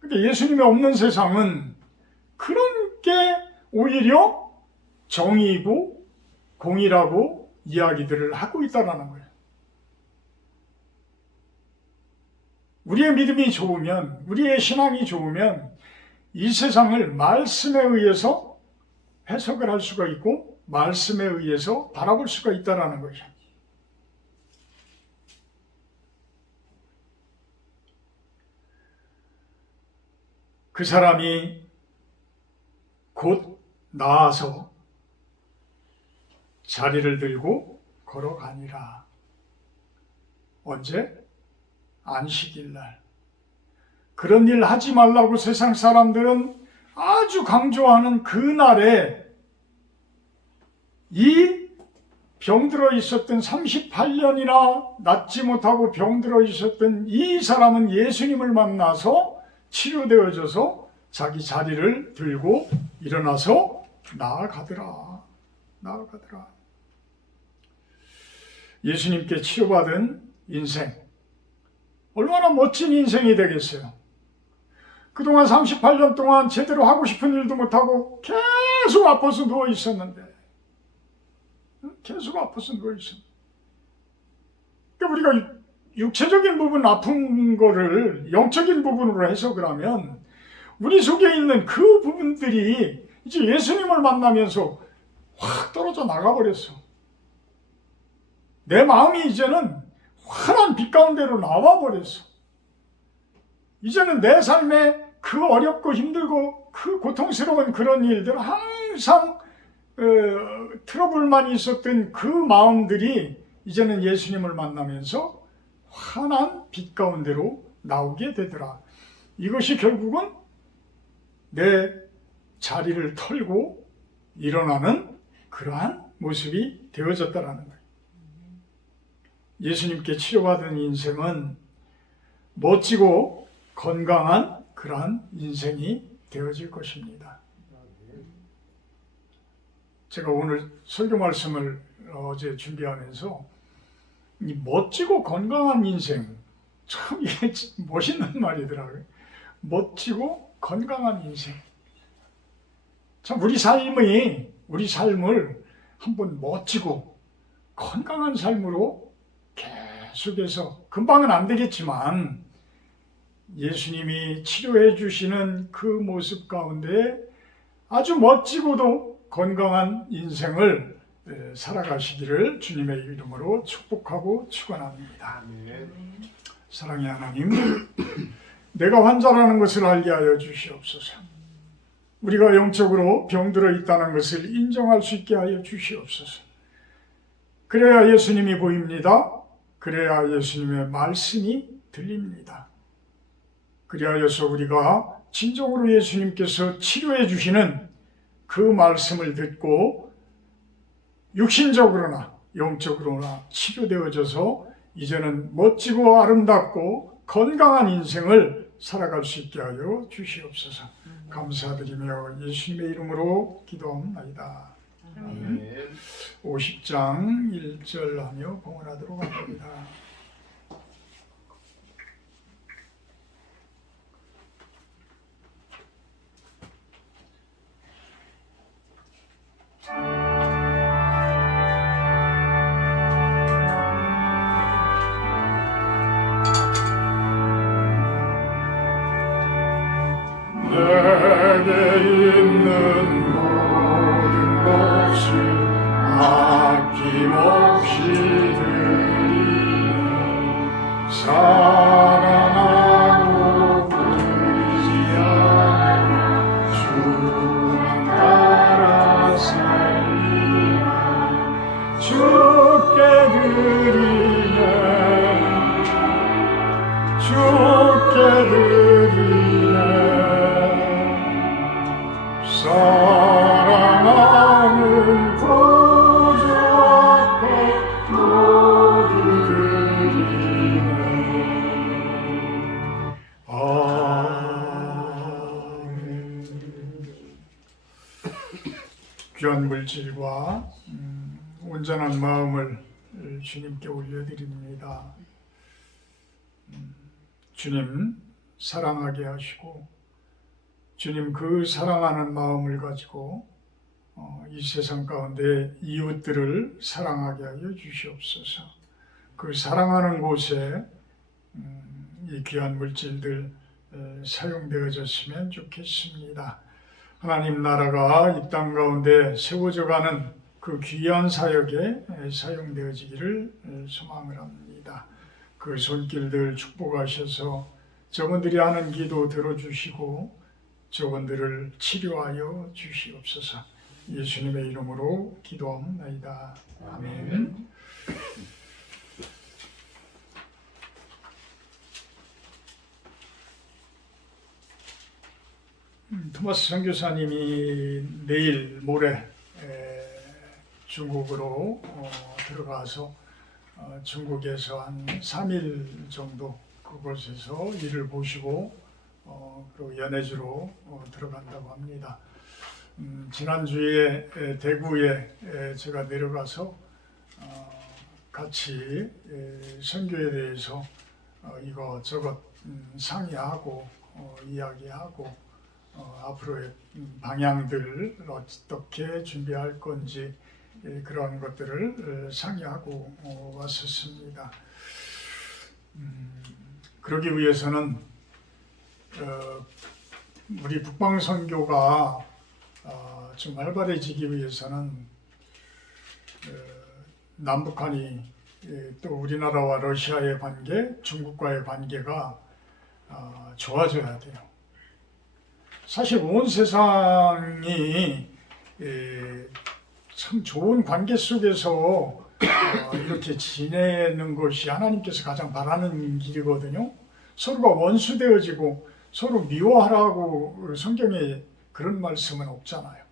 근데 예수님이 없는 세상은 그런 게 오히려 정의이고 공의라고 이야기들을 하고 있다는 거예요. 우리의 믿음이 좋으면, 우리의 신앙이 좋으면 이 세상을 말씀에 의해서 해석을 할 수가 있고 말씀에 의해서 바라볼 수가 있다는 거죠. 그 사람이 곧 나아서 자리를 들고 걸어가니라. 언제? 안식일날. 그런 일 하지 말라고 세상 사람들은 아주 강조하는 그날에 이 병들어 있었던 38년이나 낫지 못하고 병들어 있었던 이 사람은 예수님을 만나서 치료되어져서 자기 자리를 들고 일어나서 나아가더라. 예수님께 치료받은 인생, 얼마나 멋진 인생이 되겠어요. 그동안 38년 동안 제대로 하고 싶은 일도 못하고 계속 아파서 누워 있었는데, 그러니까 우리가 육체적인 부분 아픈 거를 영적인 부분으로 해석을 하면 우리 속에 있는 그 부분들이 이제 예수님을 만나면서 확 떨어져 나가버렸어. 내 마음이 이제는 환한 빛 가운데로 나와버렸어. 이제는 내 삶에 그 어렵고 힘들고 그 고통스러운 그런 일들, 항상 트러블만 있었던 그 마음들이 이제는 예수님을 만나면서 환한 빛 가운데로 나오게 되더라. 이것이 결국은 내 자리를 털고 일어나는 그러한 모습이 되어졌다라는 거예요. 예수님께 치료받은 인생은 멋지고 건강한 그러한 인생이 되어질 것입니다. 제가 오늘 설교 말씀을 어제 준비하면서 이 멋지고 건강한 인생, 참 이게 멋있는 말이더라고요. 멋지고 건강한 인생. 참 우리 삶을 한번 멋지고 건강한 삶으로 계속해서, 금방은 안 되겠지만 예수님이 치료해 주시는 그 모습 가운데 아주 멋지고도 건강한 인생을 살아가시기를 주님의 이름으로 축복하고 축원합니다. 사랑의 하나님, 내가 환자라는 것을 알게 하여 주시옵소서. 우리가 영적으로 병들어 있다는 것을 인정할 수 있게 하여 주시옵소서. 그래야 예수님이 보입니다. 그래야 예수님의 말씀이 들립니다. 그리하여서 우리가 진정으로 예수님께서 치료해 주시는 그 말씀을 듣고 육신적으로나 영적으로나 치료되어져서 이제는 멋지고 아름답고 건강한 인생을 살아갈 수 있게 하여 주시옵소서. 감사드리며 예수님의 이름으로 기도합니다. 50장 1절 하며 봉헌하도록 합니다. 내게 있는 모든 것을 아낌없이 드리네. 사랑하고 의지하며 주만 따라 살리라. 주께 드리네. 주께 드리네. 사랑하는 구주 앞에 모두 드리네. 아멘. 귀한 물질과 온전한 마음을 주님께 올려드립니다. 주님 사랑하게 하시고 주님 그 사랑하는 마음을 가지고 이 세상 가운데 이웃들을 사랑하게 하여 주시옵소서. 그 사랑하는 곳에 이 귀한 물질들 사용되어졌으면 좋겠습니다. 하나님 나라가 이 땅 가운데 세워져가는 그 귀한 사역에 사용되어지기를 소망을 합니다. 그 손길들 축복하셔서 저분들이 하는 기도 들어주시고 저분들을 치료하여 주시옵소서. 예수님의 이름으로 기도합니다. 아멘. 토마스 선교사님이 내일 모레 중국으로 들어가서 중국에서 한 3일 정도 그곳에서 일을 보시고 그리고 연해주로 들어간다고 합니다. 지난주에 대구에 제가 내려가서 같이 선교에 대해서 이것저것 상의하고 이야기하고 앞으로의 방향들 어떻게 준비할 건지 그런 것들을 상의하고 왔었습니다. 그러기 위해서는 우리 북방 선교가 좀 활발해지기 위해서는 남북한이 또 우리나라와 러시아의 관계, 중국과의 관계가 좋아져야 돼요. 사실 온 세상이 참 좋은 관계 속에서 이렇게 지내는 것이 하나님께서 가장 바라는 길이거든요. 서로가 원수되어지고 서로 미워하라고 성경에 그런 말씀은 없잖아요.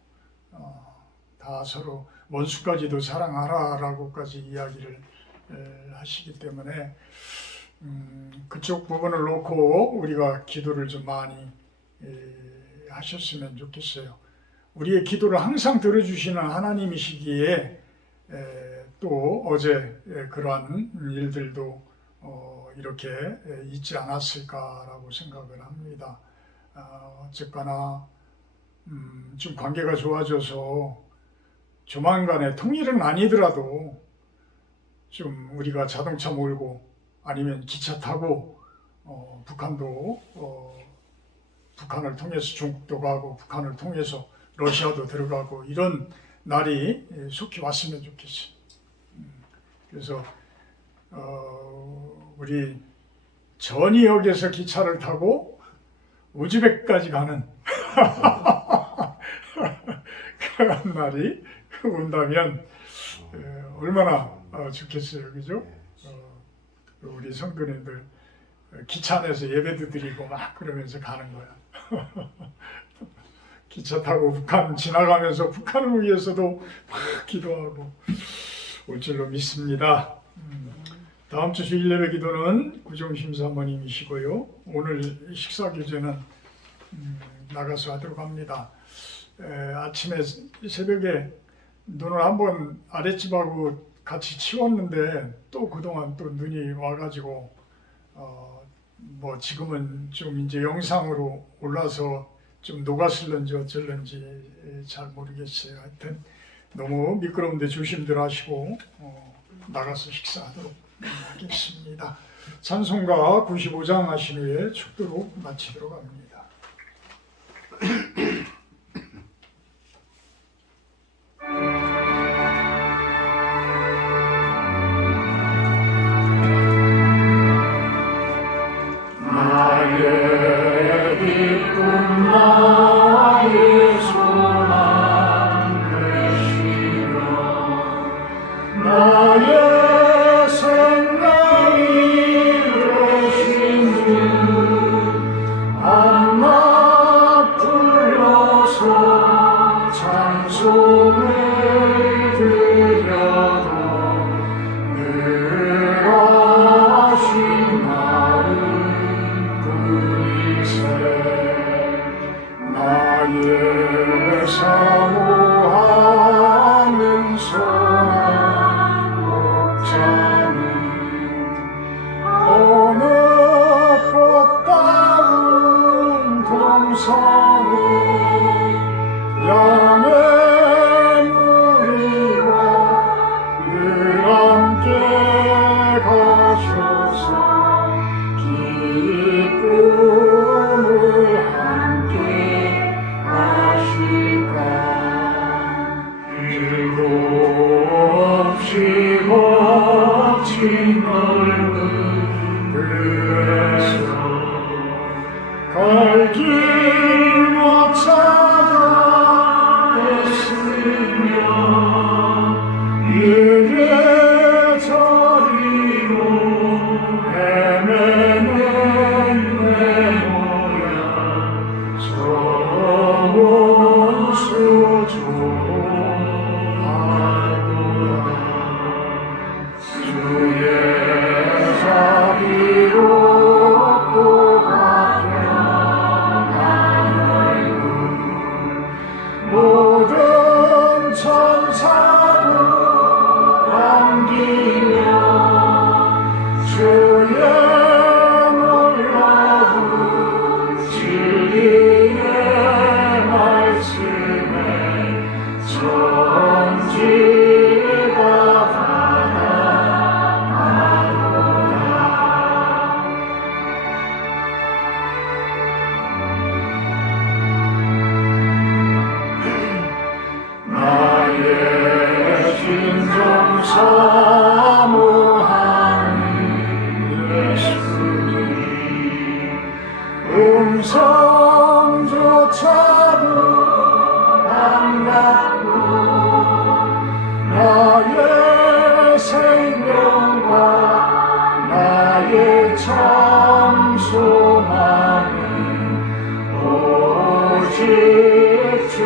다 서로 원수까지도 사랑하라라고까지 이야기를 하시기 때문에 그쪽 부분을 놓고 우리가 기도를 좀 많이 하셨으면 좋겠어요. 우리의 기도를 항상 들어주시는 하나님이시기에 또 어제 그러한 일들도 이렇게 있지 않았을까라고 생각을 합니다. 어쨌거나 좀 관계가 좋아져서 조만간에 통일은 아니더라도 좀 우리가 자동차 몰고 아니면 기차 타고 북한을 통해서 중국도 가고 북한을 통해서 러시아도 들어가고 이런 날이 속히 왔으면 좋겠어요. 그래서 우리 전이역에서 기차를 타고 우즈벡까지 가는 그런 날이 온다면 얼마나 좋겠어요, 그죠? 우리 성도님들 기차 안에서 예배도 드리고 막 그러면서 가는 거야. 기차 타고 북한 지나가면서 북한을 위해서도 막 기도하고 올 줄로 믿습니다. 다음 주 주일 예배 기도는 구종심 사모님이시고요. 오늘 식사 교제는 나가서 하도록 합니다. 아침에 새벽에 눈을 한번 아랫집하고 같이 치웠는데 또 그동안 또 눈이 와가지고 뭐 지금은 좀 이제 영상으로 올라서 좀 녹았을런지 어쩔런지 잘 모르겠어요. 하여튼 너무 미끄러운데 조심들 하시고 나가서 식사하도록 하겠습니다. 찬송가 95장 하신 후에 축도로 마치도록 합니다. 늘 하신 마음 모든 천사도 섬기며 주의 놀라운 진리의 말씀에 천지가 나의 진정 사모하는 예수님 음성조차도 반갑고 나의 생명과 나의 참 소망은 오직 주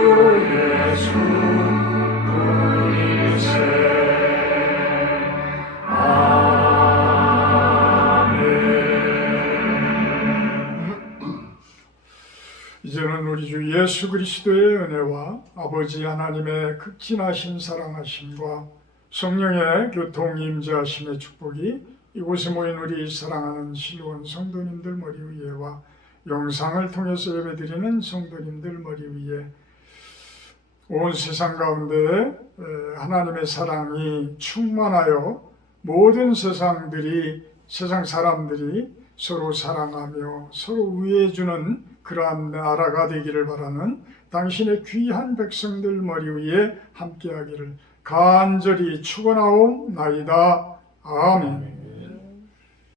예수 이제는 우리 주 예수 그리스도의 은혜와 아버지 하나님의 극진하신 사랑하심과 성령의 교통 임재하심의 축복이 이곳에 모인 우리 사랑하는 실로원 성도님들 머리 위에와 영상을 통해서 예배드리는 성도님들 머리 위에 온 세상 가운데 하나님의 사랑이 충만하여 모든 세상 사람들이 서로 사랑하며 서로 우애해주는 그러한 나라가 되기를 바라는 당신의 귀한 백성들 머리 위에 함께하기를 간절히 축원하옵나이다. 아멘.